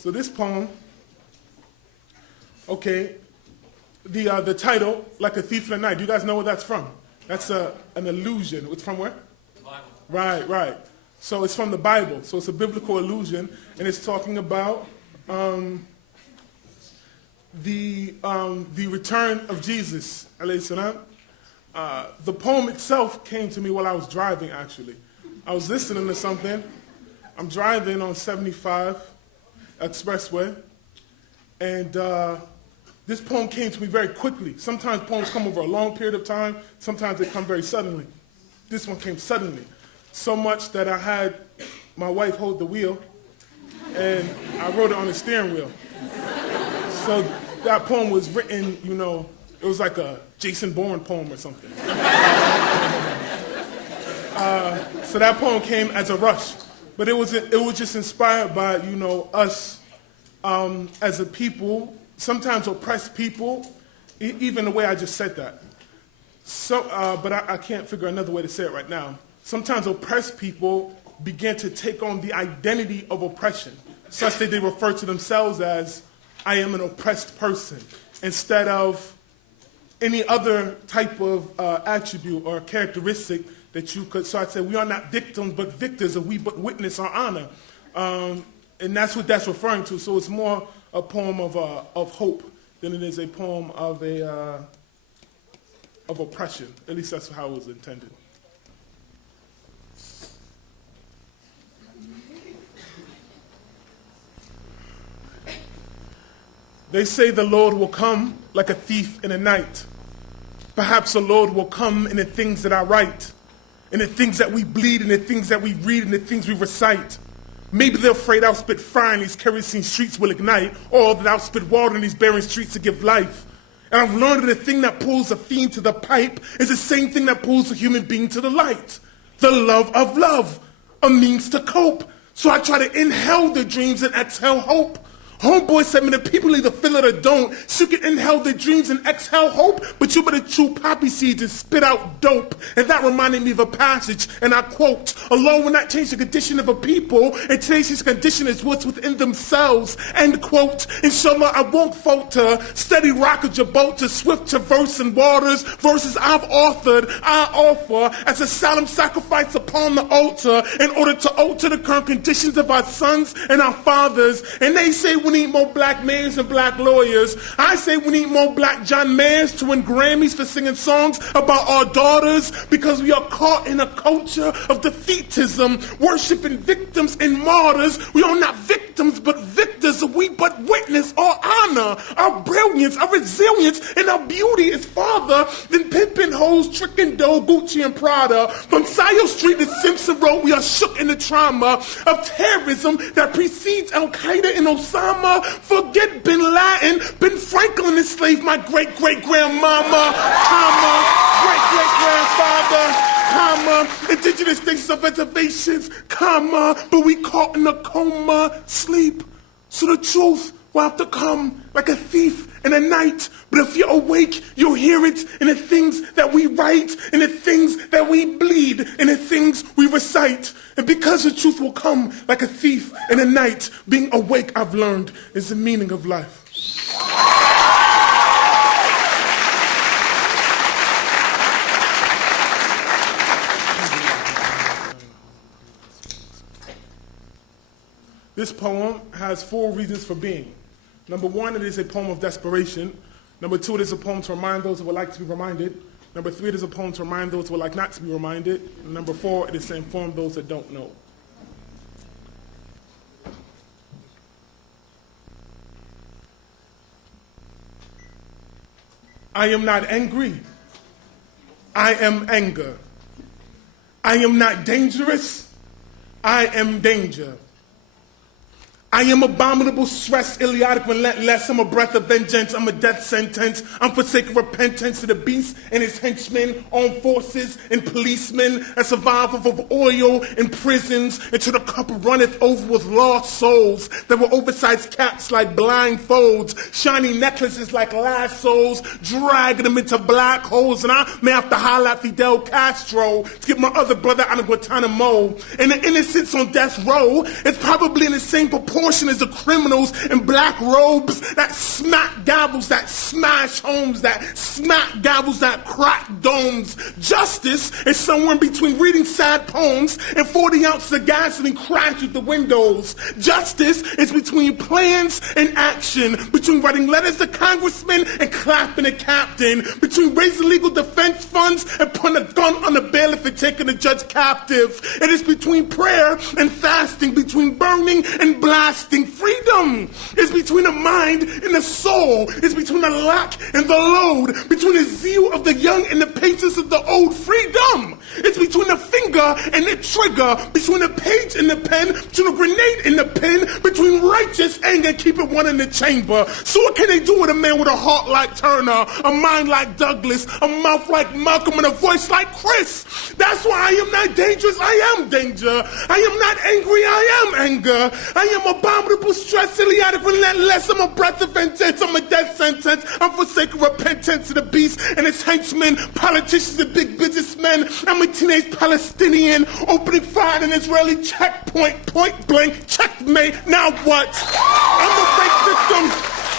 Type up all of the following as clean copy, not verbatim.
So this poem, okay, the title, Like a Thief in the Night, do you guys know where that's from? That's an allusion. It's from where? The Bible. Right. So it's from the Bible. So it's a biblical allusion, and it's talking about the return of Jesus, alayhi salam. The poem itself came to me while I was driving, actually. I was listening to something. I'm driving on 75 Expressway, and this poem came to me very quickly. Sometimes poems come over a long period of time. Sometimes they come very suddenly. This one came suddenly, so much that I had my wife hold the wheel, and I wrote it on the steering wheel. So that poem was written, you know, it was like a Jason Bourne poem or something. So that poem came as a rush. But it was just inspired by, you know, us as a people, sometimes oppressed people, even the way I just said that. So, but I can't figure another way to say it right now. Sometimes oppressed people begin to take on the identity of oppression, such that they refer to themselves as, I am an oppressed person, instead of any other type of attribute or characteristic that you could. So I'd say we are not victims but victors, and we but witness our honor. And that's what that's referring to. So it's more a poem of hope than it is a poem of oppression. At least that's how it was intended. They say the Lord will come like a thief in the night. Perhaps the Lord will come in the things that I write, in the things that we bleed, in the things that we read, in the things we recite. Maybe they're afraid I'll spit fire in these kerosene streets will ignite, or that I'll spit water in these barren streets to give life. And I've learned that the thing that pulls a fiend to the pipe is the same thing that pulls a human being to the light. The love of love, a means to cope. So I try to inhale the dreams and exhale hope. Homeboy said me the people either feel it or don't, so you can inhale their dreams and exhale hope, but you better chew poppy seeds and spit out dope. And that reminded me of a passage, and I quote, "Alone will not change the condition of a people, and today's condition is what's within themselves," end quote. Inshallah, I won't falter, steady rocket your boat to swift traverse in waters, verses I've authored, I offer as a solemn sacrifice upon the altar, in order to alter the current conditions of our sons and our fathers. And they say we need more black mayors and black lawyers. I say we need more black John Mayers to win Grammys for singing songs about our daughters, because we are caught in a culture of defeatism, worshiping victims and martyrs. We are not victims but victors. We but witness our honor, our brilliance, our resilience, and our beauty is farther than pimping hoes, tricking dough, Gucci and Prada. From Sayo Street to Simpson Road, we are shook in the trauma of terrorism that precedes Al-Qaeda and Osama. Forget Bin Laden, Ben Franklin enslaved my great-great-grandmama, great-great-grandfather, indigenous nations of reservations, but we caught in a coma, sleep. So the truth will have to come like a thief in the night. But if you're awake, you'll hear it in the things that we write, in the things that we bleed, in the things we recite. And because the truth will come like a thief in the night, being awake, I've learned, is the meaning of life. This poem has 4 reasons for being. Number 1, it is a poem of desperation. Number 2, it is a poem to remind those who would like to be reminded. Number 3, it is a poem to remind those who would like not to be reminded. And number 4, it is to inform those that don't know. I am not angry. I am anger. I am not dangerous. I am danger. I am abominable, stress, idiotic, relentless. I'm a breath of vengeance. I'm a death sentence. I'm forsaking repentance to the beast and his henchmen, armed forces and policemen, a survivor of oil in prisons, until the cup runneth over with lost souls. There were oversized caps like blindfolds, shiny necklaces like lassos, dragging them into black holes. And I may have to holler at Fidel Castro to get my other brother out of Guantanamo. And the innocents on death row is probably in the same proportion extortioners, the criminals in black robes that smack gavels, that smash homes, that smack gavels, that crack domes. Justice is somewhere in between reading sad poems and 40 ounces of gasoline crash at the windows. Justice is between plans and action, between writing letters to congressmen and clapping a captain, between raising legal defense funds and putting a gun on the bailiff and taking the judge captive. It is between prayer and fasting, between burning and blasting. Freedom is between the mind and the soul. It's between the lock and the load, between the zeal of the young and the patience of the old. Freedom is between the finger and the trigger, between the page and the pen, between the grenade and the pen, between righteous anger and keeping one in the chamber. So what can they do with a man with a heart like Turner, a mind like Douglas, a mouth like Malcolm, and a voice like Chris? That's why I am not dangerous, I am danger. I am not angry, I am anger. I am abominable, stress, idiotic, relentless. I'm a breath of intense, I'm a death sentence. I'm forsaking repentance to the beast and its henchmen, politicians and big businessmen. I'm a teenage Palestinian opening fire at an Israeli checkpoint, point blank, checkmate. Now what? I'm a rape victim.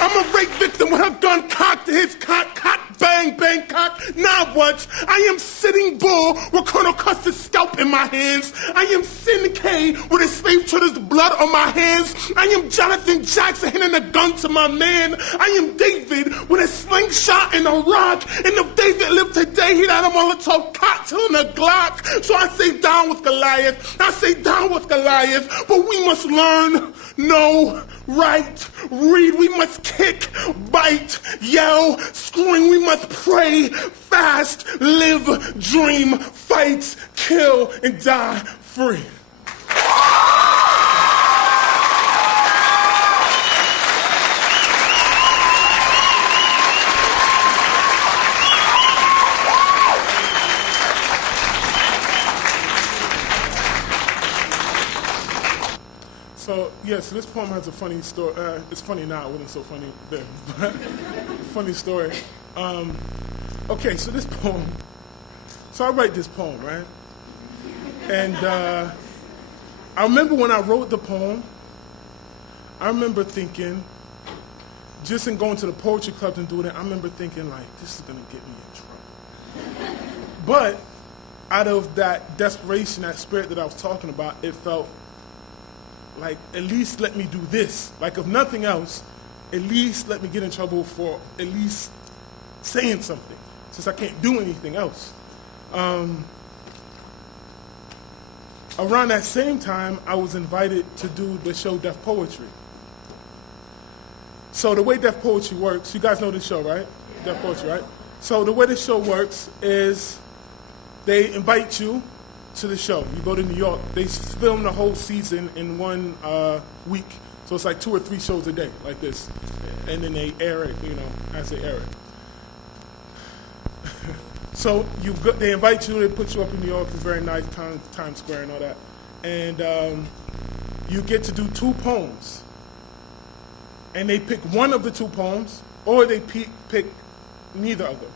I'm a rape victim with a gun cocked to his cock, bang, bang, cock. Now what? I am Sitting Bull with Colonel Custer's scalp in my hands. I am Sin K with his slave trader's blood on my hands. I am Jonathan Jackson handing a gun to my man. I am David with a slingshot and a rock. And if David lived today, he'd have a Molotov cocktail and a Glock. So I say down with Goliath. I say down with Goliath. But we must learn, know, write, read. We must kick, bite, yell, scream. We must pray, fast, live, dream, fight, kill, and die free. So, yes, this poem has a funny story. It's funny now, it wasn't so funny then, but funny story. Okay, so this poem, so I write this poem, right? And I remember when I wrote the poem, I remember thinking, just in going to the poetry clubs and doing it, I remember thinking, like, this is gonna get me in trouble. But out of that desperation, that spirit that I was talking about, it felt like, at least let me do this. Like, if nothing else, at least let me get in trouble for at least saying something, since I can't do anything else. Around that same time, I was invited to do the show Def Poetry. So the way Def Poetry works, you guys know this show, right? Yeah. Def Poetry, right? So the way the show works is they invite you to the show. You go to New York. They film the whole season in 1 week. So it's like 2 or 3 shows a day, like this. And then they air it, as they air it. So they invite you, they put you up in New York. It's very nice, Times Square and all that. And you get to do 2 poems. And they pick one of the 2 poems, or they pick neither of them.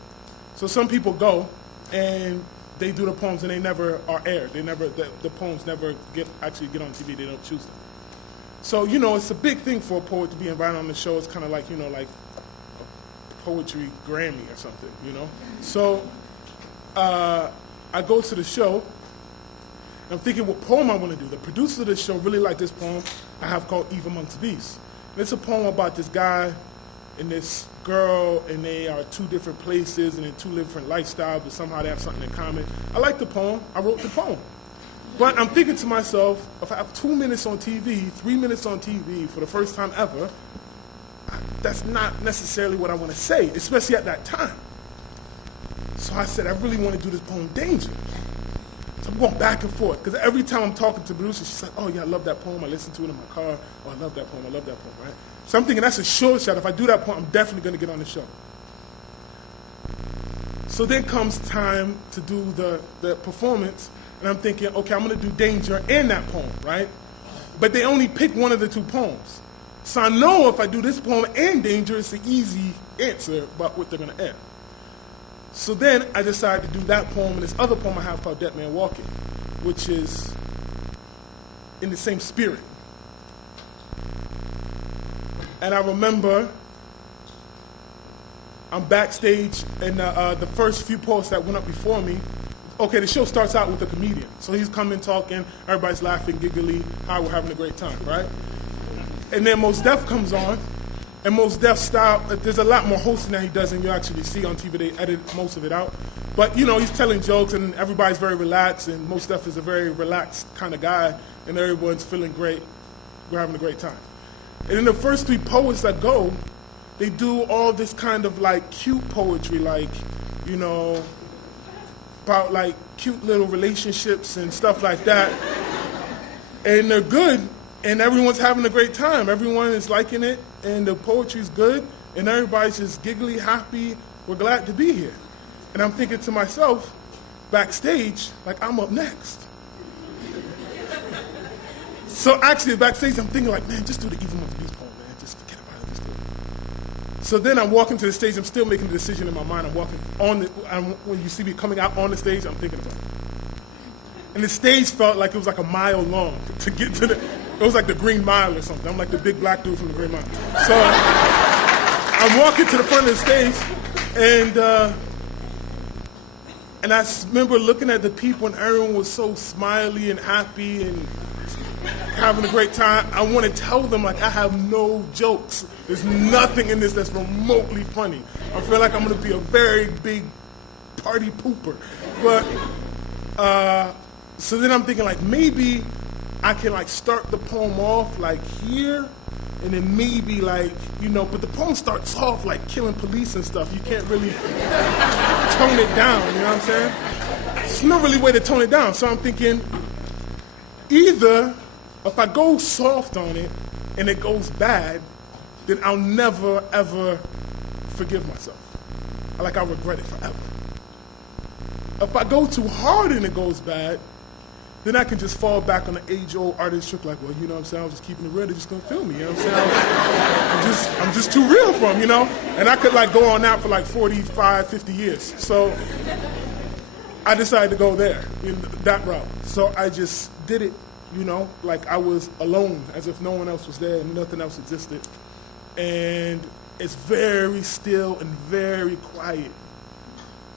So some people go, and they do the poems and they never are aired. The poems never actually get on TV. They don't choose them. So, it's a big thing for a poet to be invited on the show. It's kind of like, like a poetry Grammy or something, So I go to the show, and I'm thinking what poem I want to do. The producers of the show really like this poem I have called Eve Amongst Beasts. And it's a poem about this guy and this girl, and they are 2 different places and in 2 different lifestyles, but somehow they have something in common. I like the poem. I wrote the poem. But I'm thinking to myself, if I have 2 minutes on TV, 3 minutes on TV for the first time ever, that's not necessarily what I want to say, especially at that time. So I said, I really want to do this poem Danger. So I'm going back and forth, because every time I'm talking to producers, she's like, oh yeah, I love that poem. I listen to it in my car. Oh, I love that poem. I love that poem, right? So I'm thinking that's a sure shot. If I do that poem, I'm definitely going to get on the show. So then comes time to do the performance, and I'm thinking, okay, I'm going to do Danger and that poem, right? But they only pick one of the 2 poems. So I know if I do this poem and Danger, it's an easy answer about what they're going to add. So then I decided to do that poem and this other poem I have called Dead Man Walking, which is in the same spirit. And I remember I'm backstage, and the first few posts that went up before me, okay, the show starts out with a comedian. So he's coming, talking, everybody's laughing, giggly, how we're having a great time, right? And then Mos Def comes on, and Mos Def style, there's a lot more hosting that he does than you actually see on TV. They edit most of it out. But, you know, he's telling jokes, and everybody's very relaxed, and Mos Def is a very relaxed kind of guy, and everyone's feeling great. We're having a great time. And then the first three poets that go, they do all this kind of like cute poetry, like, you know, about like cute little relationships and stuff like that. And they're good, and everyone's having a great time. Everyone is liking it, and the poetry's good, and everybody's just giggly, happy. We're glad to be here. And I'm thinking to myself, backstage, like I'm up next. So actually backstage, I'm thinking like, man, just do the Even With the Beast poem, man. Just forget about it, just do it. So then I'm walking to the stage, I'm still making the decision in my mind. I'm walking on when you see me coming out on the stage, I'm thinking about it. And the stage felt like it was like a mile long to get to it was like the Green Mile or something. I'm like the big black dude from the Green Mile. So I'm walking to the front of the stage, and I remember looking at the people, and everyone was so smiley and happy and having a great time. I want to tell them, like, I have no jokes. There's nothing in this that's remotely funny. I feel like I'm going to be a very big party pooper. But, so then I'm thinking, like, maybe I can, like, start the poem off, like, here, and then maybe, like, you know, but the poem starts off, like, killing police and stuff. You can't really tone it down, you know what I'm saying? There's no really way to tone it down. So I'm thinking, either if I go soft on it and it goes bad, then I'll never, ever forgive myself. Like, I'll regret it forever. If I go too hard and it goes bad, then I can just fall back on the age-old artist trick, like, well, you know what I'm saying, I was just keeping it real, they're just gonna feel me, you know what I'm saying? I'm just too real for them, you know? And I could, like, go on that for, like, 45, 50 years. So I decided to go there, in that route. So I just did it, you know, like I was alone, as if no one else was there and nothing else existed. And it's very still and very quiet.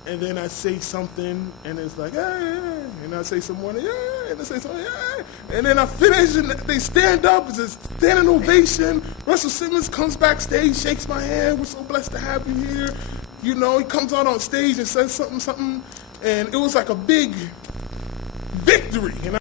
And then I say something, and it's like, hey, and I say some more, yeah, and I say something, yeah. And then I finish, and they stand up, it's a standing ovation. Russell Simmons comes backstage, shakes my hand, we're so blessed to have you here. You know, he comes on stage and says something, and it was like a big victory, you know?